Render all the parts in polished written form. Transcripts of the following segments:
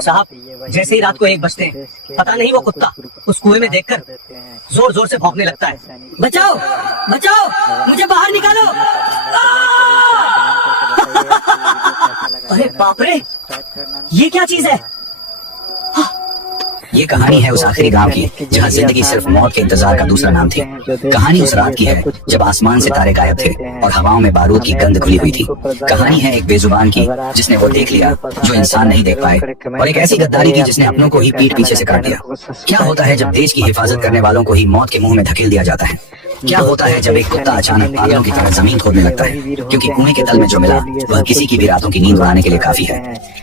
साहब, जैसे ही रात को 1 बजते हैं, पता नहीं वो कुत्ता उस कुएं में देखकर जोर जोर से भौंकने लगता है। बचाओ बचाओ, मुझे बाहर निकालो। अरे बाप रे, ये क्या चीज है? ये कहानी है उस आखिरी गांव की जहां जिंदगी सिर्फ मौत के इंतजार का दूसरा नाम थी। कहानी उस रात की है जब आसमान से तारे गायब थे और हवाओं में बारूद की गंध घुली हुई थी। कहानी है एक बेजुबान की जिसने वो देख लिया जो इंसान नहीं देख पाए, और एक ऐसी गद्दारी की जिसने अपनों को ही पीठ पीछे से काट दिया। क्या होता है जब देश की हिफाजत करने वालों को ही मौत के मुंह में धकेल दिया जाता है? क्या होता है जब एक कुत्ता अचानक पागलों की तरह जमीन खोदने लगता है, क्योंकि कुएं के तल में जो मिला वह किसी की भी रातों की नींद उड़ाने के लिए काफी है।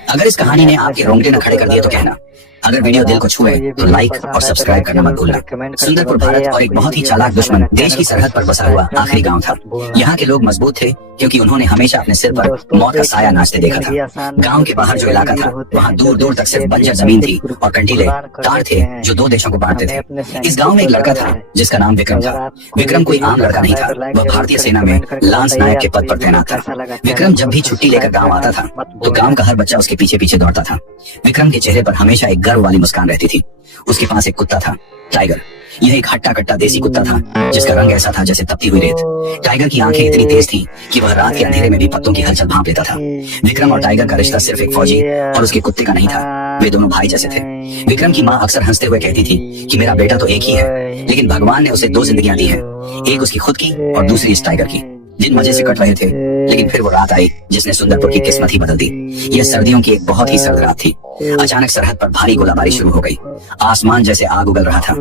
अगर इस कहानी ने आपके रोंगटे न खड़े कर दिए तो कहना। अगर वीडियो दिल को छुए तो लाइक और सब्सक्राइब करना मत भूलना। सुंदरपुर भारत और एक बहुत ही चालाक दुश्मन देश की सरहद पर बसा हुआ आखिरी गांव था। यहाँ के लोग मजबूत थे क्योंकि उन्होंने हमेशा अपने सिर पर मौत का साया नाचते देखा था। गांव के बाहर जो इलाका था वहाँ दूर दूर तक सिर्फ बंजर जमीन थी और कंटीले तार थे जो 2 देशों को बांटते थे। इस गांव में एक लड़का था जिसका नाम विक्रम था। विक्रम कोई आम लड़का नहीं था, वह भारतीय सेना में लांस नायक के पद पर तैनात था। विक्रम जब भी छुट्टी लेकर गाँव आता था तो गाँव का हर बच्चा उसके पीछे पीछे दौड़ता था। विक्रम के चेहरे पर हमेशा एक गर्व वाली मुस्कान रहती थी। उसके पास एक कुत्ता था, टाइगर। यह एक हट्टा कट्टा देसी कुत्ता था जिसका रंग ऐसा था जैसे तपती हुई रेत। टाइगर की आंखें इतनी तेज थी कि वह रात के अंधेरे में भी पत्तों की हलचल भांप लेता था। विक्रम और टाइगर का रिश्ता सिर्फ एक फौजी और उसके कुत्ते का नहीं था, वे दोनों भाई जैसे थे। विक्रम की माँ अक्सर हंसते हुए कहती थी कि मेरा बेटा तो एक ही है, लेकिन भगवान ने उसे 2 जिंदगियां दी है, एक उसकी खुद की और दूसरी इस टाइगर की। दिन मजे से कट रहे थे, लेकिन फिर वो रात आई जिसने सुंदरपुर की किस्मत ही बदल दी। यह सर्दियों की एक बहुत ही सर्द रात थी। अचानक सरहद पर भारी गोलाबारी शुरू हो गई। आसमान जैसे आग उगल रहा था।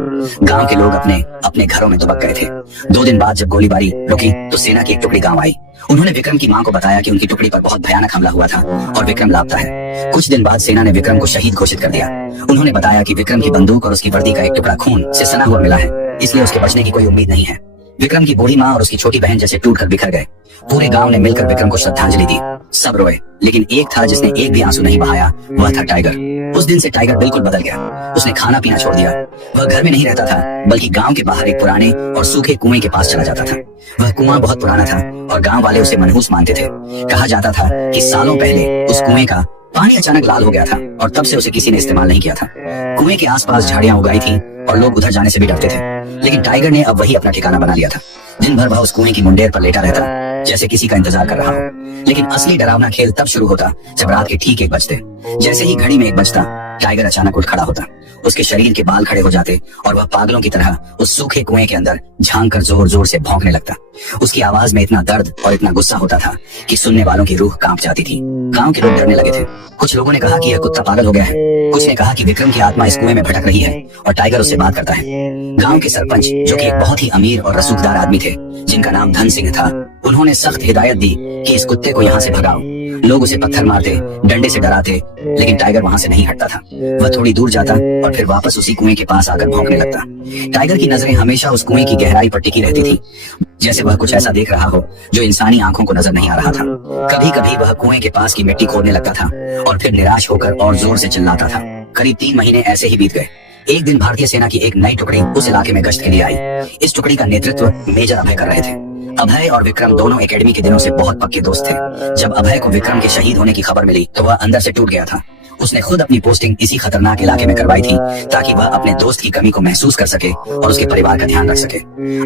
गांव के लोग अपने अपने घरों में दुबक गए थे। 2 दिन बाद जब गोलीबारी रुकी तो सेना की एक टुकड़ी गांव आई। उन्होंने विक्रम की मां को बताया कि उनकी टुकड़ी पर बहुत भयानक हमला हुआ था और विक्रम लापता है। कुछ दिन बाद सेना ने विक्रम को शहीद घोषित कर दिया। उन्होंने बताया कि विक्रम की बंदूक और उसकी वर्दी का एक टुकड़ा खून से सना हुआ मिला है, इसलिए उसके बचने की कोई उम्मीद नहीं है। विक्रम की बूढ़ी माँ और उसकी छोटी बहन जैसे टूटकर बिखर गए। पूरे गांव ने मिलकर विक्रम को श्रद्धांजलि दी। सब रोए, लेकिन एक था जिसने एक भी आंसू नहीं बहाया, वह था टाइगर। उस दिन से टाइगर बिल्कुल बदल गया। उसने खाना पीना छोड़ दिया। वह घर में नहीं रहता था, बल्कि गांव के बाहर एक पुराने और सूखे कुएं के पास चला जाता था। वह कुआं बहुत पुराना था और गांव वाले उसे मनहूस मानते थे। कहा जाता था कि सालों पहले उस कुएं का पानी अचानक लाल हो गया था और तब से उसे किसी ने इस्तेमाल नहीं किया था। कुएं के आसपास झाड़ियां उगाई थी और लोग उधर जाने से भी डरते थे, लेकिन टाइगर ने अब वही अपना ठिकाना बना लिया था। दिन भर वह उस कुएं की मुंडेर पर लेटा रहता जैसे किसी का इंतजार कर रहा हो। लेकिन असली डरावना खेल तब शुरू होता जब रात के ठीक 1 बजते। जैसे ही घड़ी में 1 बजता, टाइगर अचानक उठ खड़ा होता। उसके शरीर के बाल खड़े हो जाते और वह पागलों की तरह उस सूखे कुएं के अंदर झांक कर जोर जोर से भौंकने लगता। उसकी आवाज में इतना दर्द और इतना गुस्सा होता था कि सुनने वालों की रूह कांप जाती थी। गांव के लोग डरने लगे थे। कुछ लोगों ने कहा कि यह कुत्ता पागल हो गया है, कुछ ने कहा कि विक्रम की आत्मा इस कुएं में भटक रही है और टाइगर उससे बात करता है। गांव के सरपंच, जो कि एक बहुत ही अमीर और रसूखदार आदमी थे जिनका नाम धन सिंह था, उन्होंने सख्त हिदायत दी कि इस कुत्ते को यहाँ से भगाओ। लोग उसे पत्थर मारते, डंडे से डराते, लेकिन टाइगर वहाँ से नहीं हटता था। वह थोड़ी दूर जाता और फिर वापस उसी कुएं के पास आकर भौंकने लगता। टाइगर की नजरें हमेशा उस कुएं की गहराई पर टिकी रहती थी, जैसे वह कुछ ऐसा देख रहा हो जो इंसानी आंखों को नजर नहीं आ रहा था। कभी कभी वह कुएं के पास की मिट्टी खोदने लगता था और फिर निराश होकर और जोर से चिल्लाता था। करीब 3 महीने ऐसे ही बीत गए। एक दिन भारतीय सेना की एक नई टुकड़ी उस इलाके में गश्त के लिए आई। इस टुकड़ी का नेतृत्व मेजर अभय कर रहे थे। अभय और विक्रम दोनों एकेडमी के दिनों से बहुत पक्के दोस्त थे। जब अभय को विक्रम के शहीद होने की खबर मिली तो वह अंदर से टूट गया था। उसने खुद अपनी पोस्टिंग इसी खतरनाक इलाके में करवाई थी ताकि वह अपने दोस्त की कमी को महसूस कर सके और उसके परिवार का ध्यान रख सके।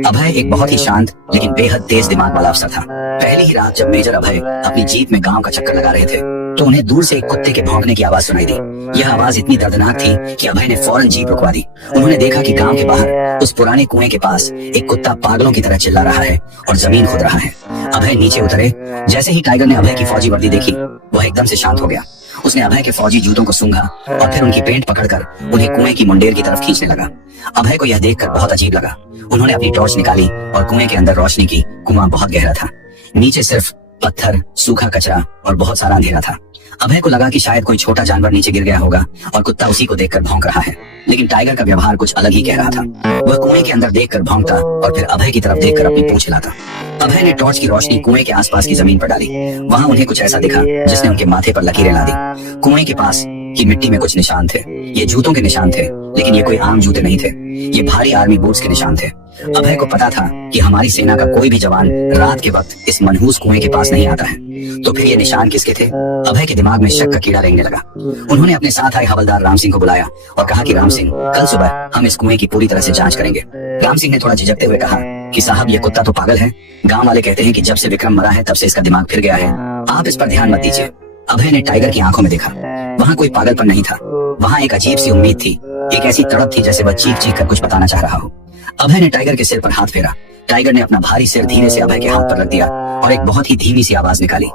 अभय एक बहुत ही शांत लेकिन बेहद तेज दिमाग वाला अफसर था। पहली ही रात जब मेजर अभय अपनी जीप में गांव का चक्कर लगा रहे थे तो उन्हें दूर से एक कुत्ते के भौंकने की आवाज सुनाई दी। यह आवाज इतनी दर्दनाक थी कि अभय ने फौरन जीप रुकवा दी। उन्होंने देखा कि गांव के बाहर उस पुराने कुएं के पास एक कुत्ता पागलों की तरह चिल्ला रहा है और जमीन खोद रहा है। अभय नीचे उतरे। जैसे ही टाइगर ने अभय की फौजी वर्दी देखी, वह एकदम से शांत हो गया। उसने अभय के फौजी जूतों को सूंघा और फिर उनकी पेंट पकड़कर उन्हें कुएं की मुंडेर की तरफ खींचने लगा। अभय को यह देखकर बहुत अजीब लगा। उन्होंने अपनी टॉर्च निकाली और कुएं के अंदर रोशनी की। कुआं बहुत गहरा था, नीचे सिर्फ पत्थर, सूखा कचरा और बहुत सारा अंधेरा था। अभय को लगा कि शायद कोई छोटा जानवर नीचे गिर गया होगा और कुत्ता उसी को देखकर भौंक रहा है, लेकिन टाइगर का व्यवहार कुछ अलग ही कह रहा था। वह कुएं के अंदर देखकर भौंकता और फिर अभय की तरफ देखकर अपनी पूंछ हिलाता। अभय ने टॉर्च की रोशनी कुएं के आसपास की जमीन पर डाली। वहां उन्हें कुछ ऐसा दिखा जिसने उनके माथे पर लकीरें ला दी। कुएं के पास की मिट्टी में कुछ निशान थे। ये जूतों के निशान थे, लेकिन ये कोई आम जूते नहीं थे। ये भारी आर्मी बूट्स के निशान थे। अभय को पता था कि हमारी सेना का कोई भी जवान रात के वक्त इस मनहूस कुएं के पास नहीं आता है। तो फिर ये निशान किसके थे? अभय के दिमाग में शक का कीड़ा रेंगने लगा। उन्होंने अपने साथ आए हवलदार राम सिंह को बुलाया और कहा कि राम सिंह, कल सुबह हम इस कुएं की पूरी तरह से जांच करेंगे। राम सिंह ने थोड़ा झिझकते हुए कहा कि साहब, ये कुत्ता तो पागल है। गांव वाले कहते हैं कि जब से विक्रम मरा है तब से इसका दिमाग फिर गया है। आप इस पर ध्यान मत दीजिए। अभय ने टाइगर की आंखों में देखा। वहाँ कोई पागलपन नहीं था, वहाँ एक अजीब सी उम्मीद थी, एक ऐसी तड़प थी जैसे वह चीख चीख कर कुछ बताना चाह रहा हो। अभय ने टाइगर के सिर पर हाथ फेरा। टाइगर ने अपना भारी सिर धीरे से अभय के हाथ पर रख दिया और एक बहुत ही धीमी सी आवाज निकाली।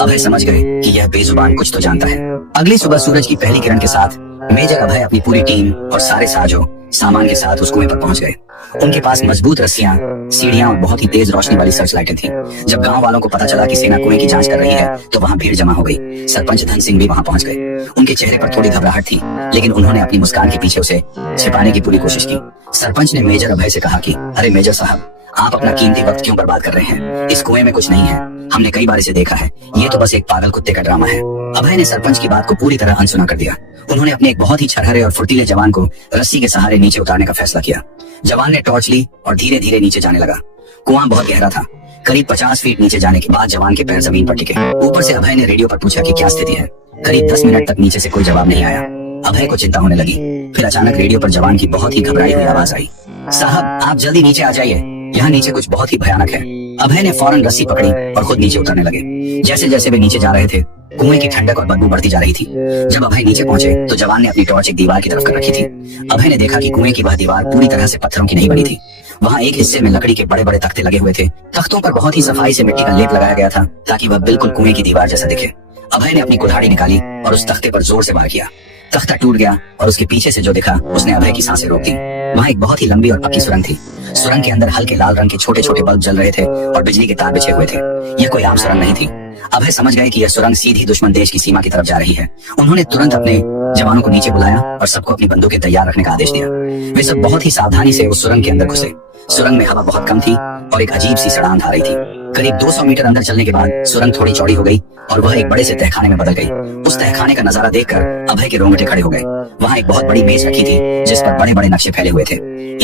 अभय समझ गए कि यह बेजुबान कुछ तो जानता है। अगली सुबह सूरज की पहली किरण के साथ मेजर अभय अपनी पूरी टीम और सारे साजो सामान के साथ उस कुएं पर पहुंच गए। उनके पास मजबूत रस्सियां, सीढ़ियां और बहुत ही तेज रोशनी वाली सर्च लाइटें थी। जब गांव वालों को पता चला कि सेना कुएं की जांच कर रही है तो वहां भीड़ जमा हो गई। सरपंच धन सिंह भी वहां पहुंच गए। उनके चेहरे पर थोड़ी घबराहट थी, लेकिन उन्होंने अपनी मुस्कान के पीछे उसे छिपाने की पूरी कोशिश की। सरपंच ने मेजर अभय से कहा कि अरे मेजर साहब, आप अपना कीमती वक्त क्यों बर्बाद कर रहे हैं? इस कुएं में कुछ नहीं है, हमने कई बार इसे देखा है, ये तो बस एक पागल कुत्ते का ड्रामा है। अभय ने सरपंच की बात को पूरी तरह अनसुना कर दिया। उन्होंने अपने एक बहुत ही छरहरे और फुर्तीले जवान को रस्सी के सहारे नीचे उतारने का फैसला किया। जवान ने टॉर्च ली और धीरे धीरे नीचे जाने लगा। कुआं बहुत गहरा था। करीब 50 फीट नीचे जाने के बाद जवान के पैर जमीन पर टिके। ऊपर से अभय ने रेडियो पर पूछा कि क्या स्थिति है। करीब 10 मिनट तक नीचे से कोई जवाब नहीं आया। अभय को चिंता होने लगी। फिर अचानक रेडियो पर जवान की बहुत ही घबराई हुई आवाज आई, साहब, आप जल्दी नीचे आ जाइए, यहाँ नीचे कुछ बहुत ही भयानक है। अभय ने फौरन रस्सी पकड़ी और खुद नीचे उतरने लगे। जैसे जैसे वे नीचे जा रहे थे, कुएं की ठंडक और बदबू बढ़ती जा रही थी। जब अभय नीचे पहुंचे तो जवान ने अपनी टॉर्च एक दीवार की तरफ कर रखी थी। अभय ने देखा कि कुएं की वह दीवार पूरी तरह से पत्थरों की नहीं बनी थी। वहाँ एक हिस्से में लकड़ी के बड़े बड़े तख्ते लगे हुए थे। तख्तों पर बहुत ही सफाई से मिट्टी का लेप लगाया गया था ताकि वह बिल्कुल कुएं की दीवार जैसा दिखे। अभय ने अपनी कुल्हाड़ी निकाली और उस तख्ते पर जोर से वार किया। तख्ता टूट गया और उसके पीछे से जो दिखा उसने अभय की सांसें रोक दी। वहाँ एक बहुत ही लंबी और पक्की सुरंग थी। सुरंग के अंदर हल्के लाल रंग के छोटे छोटे बल्ब जल रहे थे और बिजली के तार बिछे हुए थे। यह कोई आम सुरंग नहीं थी। अभय समझ गए कि यह सुरंग सीधी दुश्मन देश की सीमा की तरफ जा रही है। उन्होंने तुरंत अपने जवानों को नीचे बुलाया और सबको अपनी बंदूकें तैयार रखने का आदेश दिया। वे सब बहुत ही सावधानी से उस सुरंग के अंदर घुसे। सुरंग में हवा बहुत कम थी और एक अजीब सी सड़ांध आ रही थी। करीब 200 मीटर अंदर चलने के बाद सुरंग थोड़ी चौड़ी हो गई और वह एक बड़े से तहखाने में बदल गई। उस तहखाने का नजारा देखकर अभय के रोंगटे खड़े हो गए। वहाँ एक बहुत बड़ी मेज रखी थी जिस पर बड़े बड़े नक्शे फैले हुए थे।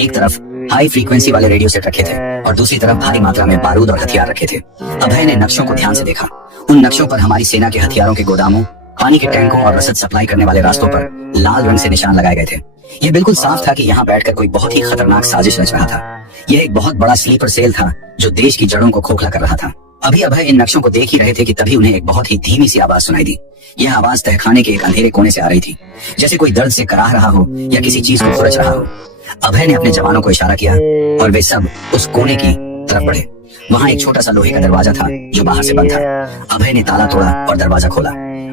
एक तरफ हाई फ्रीक्वेंसी वाले रेडियो सेट रखे थे और दूसरी तरफ भारी मात्रा में बारूद और हथियार रखे थे। अभय ने नक्शों को ध्यान से देखा। उन नक्शों पर हमारी सेना के हथियारों के गोदामों, पानी के टैंकों और रसद सप्लाई करने वाले रास्तों पर लाल रंग से निशान लगाए गए थे। ये बिल्कुल साफ था कि यहाँ बैठकर कोई बहुत ही खतरनाक साजिश रच रहा था। यह एक बहुत बड़ा स्लीपर सेल था जो देश की जड़ों को खोखला कर रहा था। अभी अभय इन नक्शों को देख ही रहे थे कि तभी उन्हें एक बहुत ही धीमी सी आवाज सुनाई दी। यह आवाज तहखाने के एक अंधेरे कोने से आ रही थी, जैसे कोई दर्द से कराह रहा हो या किसी चीज को खुरच रहा हो। अभय ने अपने जवानों को इशारा किया और वे सब उस कोने की तरफ बढ़े। वहाँ एक छोटा सा लोहे का दरवाजा था जो बाहर से बंद था। अभय ने ताला तोड़ा और दरवाजा खोला।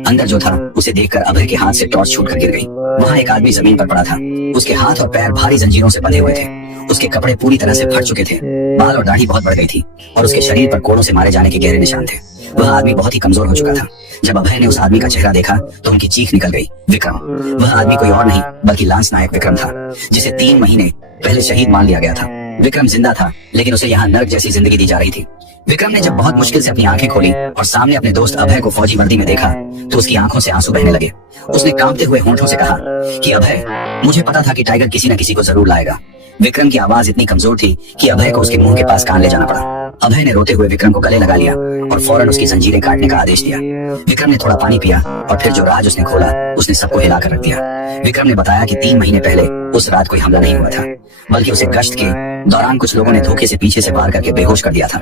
अंदर जो था उसे देखकर अभय के हाथ से टॉर्च छूटकर गिर गई। वहाँ एक आदमी जमीन पर पड़ा था। उसके हाथ और पैर भारी जंजीरों से बंधे हुए थे। उसके कपड़े पूरी तरह से फट चुके थे। बाल और दाढ़ी बहुत बढ़ गई थी और उसके शरीर पर कोड़ों से मारे जाने के गहरे निशान थे। वह आदमी बहुत ही कमजोर हो चुका था। जब अभय ने उस आदमी का चेहरा देखा तो उनकी चीख निकल गई। विक्रम। वह आदमी कोई और नहीं बल्कि लांस नायक विक्रम था, जिसे 3 महीने पहले शहीद मान लिया गया था। विक्रम जिंदा था, लेकिन उसे यहाँ नर्क जैसी जिंदगी दी जा रही थी। विक्रम ने जब बहुत मुश्किल से अपनी आंखें खोली और सामने अपने दोस्त अभय को फौजी वर्दी में देखा तो उसकी आंखों से आंसू बहने लगे। उसने कांपते हुए होंठों से कहा कि अभय, मुझे पता था कि टाइगर किसी न किसी को जरूर लाएगा। विक्रम की आवाज इतनी कमजोर थी कि अभय को उसके मुंह के पास कान ले जाना पड़ा। अभय ने रोते हुए विक्रम को गले लगा लिया और फौरन उसकी जंजीरें काटने का आदेश दिया। विक्रम ने थोड़ा पानी पिया और फिर जो राज उसने खोला उसने सबको हिलाकर रख दिया। विक्रम ने बताया कि 3 महीने पहले उस रात कोई हमला नहीं हुआ था, बल्कि उसे गश्त के दौरान कुछ लोगों ने धोखे से पीछे से वार करके बेहोश कर दिया था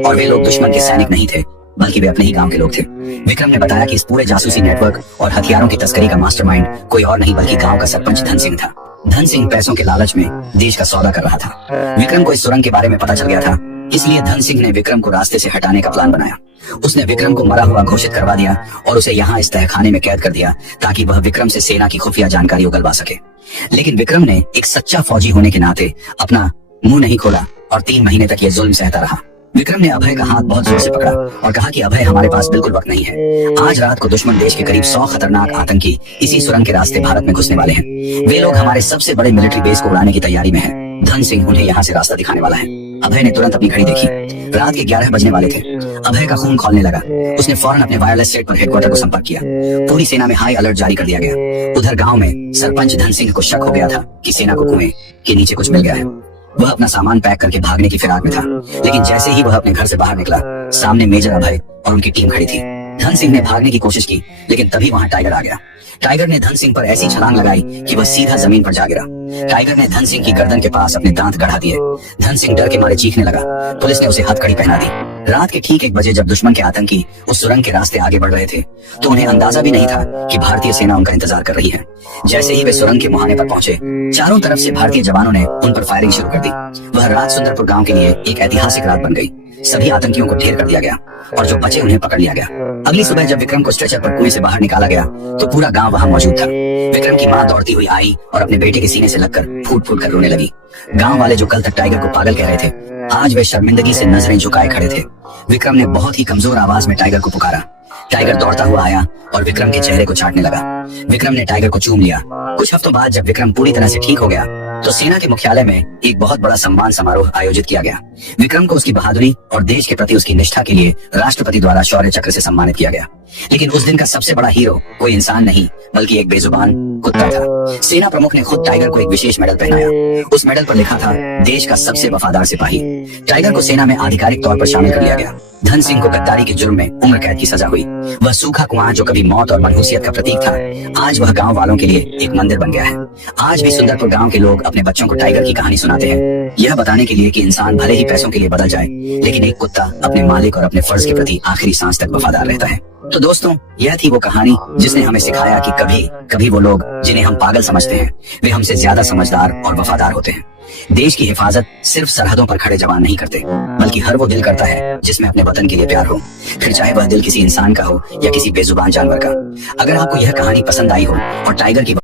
और वे लोग दुश्मन के सैनिक नहीं थे बल्कि वे अपने ही गांव के लोग थे। विक्रम ने बताया कि इस पूरे जासूसी नेटवर्क और हथियारों की तस्करी का मास्टरमाइंड कोई और नहीं बल्कि गांव का सरपंच धन सिंह था। धन सिंह पैसों के लालच में देश का सौदा कर रहा था। विक्रम को इस सुरंग के बारे में पता चल गया था, इसलिए धन सिंह ने विक्रम को रास्ते से हटाने का प्लान बनाया। उसने विक्रम को मरा हुआ घोषित करवा दिया और उसे यहाँ इस तहखाने में कैद कर दिया ताकि वह विक्रम से सेना की खुफिया जानकारी उगलवा सके। लेकिन विक्रम ने एक सच्चा फौजी होने के नाते अपना मुंह नहीं खोला और 3 महीने तक ये जुल्म सहता रहा। विक्रम ने अभय का हाथ बहुत जोर से पकड़ा और कहा कि अभय, हमारे पास बिल्कुल वक्त नहीं है। आज रात को दुश्मन देश के करीब 100 खतरनाक आतंकी इसी सुरंग के रास्ते भारत में घुसने वाले हैं। वे लोग हमारे सबसे बड़े मिलिट्री बेस को उड़ाने की तैयारी में हैं। धन सिंह उन्हें यहाँ से रास्ता दिखाने वाला है। अभय ने तुरंत अपनी घड़ी देखी। रात के 11 बजने वाले थे। अभय का खून खौलने लगा। उसने फौरन अपने वायरलेस सेट पर हेडक्वार्टर को संपर्क किया। पूरी सेना में हाई अलर्ट जारी कर दिया गया। उधर गांव में सरपंच धन सिंह को शक हो गया था कि सेना को कुएं के नीचे कुछ मिल गया है। वह अपना सामान पैक करके भागने की फिराक में था, लेकिन जैसे ही वह अपने घर से बाहर निकला, सामने मेजर अभय और उनकी टीम खड़ी थी। धन सिंह ने भागने की कोशिश की, लेकिन तभी वहां टाइगर आ गया। टाइगर ने धन सिंह पर ऐसी छलांग लगाई कि वह सीधा जमीन पर जा गिरा। टाइगर ने धन सिंह की गर्दन के पास अपने दांत गड़ा दिए। धन सिंह डर के मारे चीखने लगा। पुलिस ने उसे हथकड़ी पहना दी। रात के ठीक 1 बजे जब दुश्मन के आतंकी उस सुरंग के रास्ते आगे बढ़ रहे थे, तो उन्हें अंदाजा भी नहीं था कि भारतीय सेना उनका इंतजार कर रही है। जैसे ही वे सुरंग के मुहाने पर पहुंचे, चारों तरफ से भारतीय जवानों ने उन पर फायरिंग शुरू कर दी। वह रात सुंदरपुर गांव के लिए एक ऐतिहासिक रात बन गई। सभी आतंकियों को ढेर कर दिया गया और जो बचे उन्हें पकड़ लिया गया। अगली सुबह जब विक्रम को स्ट्रेचर पर कुएं से बाहर निकाला गया, तो पूरा गांव वहां मौजूद था। विक्रम की मां दौड़ती हुई आई और अपने बेटे के सीने से लगकर फूट फूट कर रोने लगी। गांव वाले जो कल तक टाइगर को पागल कह रहे थे, आज वे शर्मिंदगी से नजरें झुकाए खड़े थे। विक्रम ने बहुत ही कमजोर आवाज में टाइगर को पुकारा। टाइगर दौड़ता हुआ आया और विक्रम के चेहरे को चाटने लगा। विक्रम ने टाइगर को चूम लिया। कुछ हफ्तों बाद जब विक्रम पूरी तरह से ठीक हो गया, तो सेना के मुख्यालय में एक बहुत बड़ा सम्मान समारोह आयोजित किया गया। विक्रम को उसकी बहादुरी और देश के प्रति उसकी निष्ठा के लिए राष्ट्रपति द्वारा शौर्य चक्र से सम्मानित किया गया। लेकिन उस दिन का सबसे बड़ा हीरो कोई इंसान नहीं, बल्कि एक बेजुबान कुत्ता था। सेना प्रमुख ने खुद टाइगर को एक विशेष मेडल पहनाया। उस मेडल पर लिखा था, देश का सबसे वफादार सिपाही। टाइगर को सेना में आधिकारिक तौर पर शामिल कर लिया गया। धन सिंह को गद्दारी के जुर्म में उम्र कैद की सजा हुई। वह सूखा कुआं जो कभी मौत और मनहूसियत का प्रतीक था, आज वह गांव वालों के लिए एक मंदिर बन गया है। आज भी सुंदरपुर गांव के लोग अपने बच्चों को टाइगर की कहानी सुनाते हैं, यह बताने के लिए कि इंसान भले ही पैसों के लिए बदल जाए, लेकिन एक कुत्ता अपने मालिक और अपने फर्ज के प्रति आखिरी सांस तक वफादार रहता है। तो दोस्तों, यह थी वो कहानी जिसने हमें सिखाया कि कभी कभी वो लोग जिन्हें हम पागल समझते हैं, वे हमसे ज्यादा समझदार और वफादार होते हैं। देश की हिफाजत सिर्फ सरहदों पर खड़े जवान नहीं करते, बल्कि हर वो दिल करता है जिसमें अपने वतन के लिए प्यार हो, फिर चाहे वह दिल किसी इंसान का हो या किसी बेजुबान जानवर का। अगर आपको यह कहानी पसंद आई हो और टाइगर की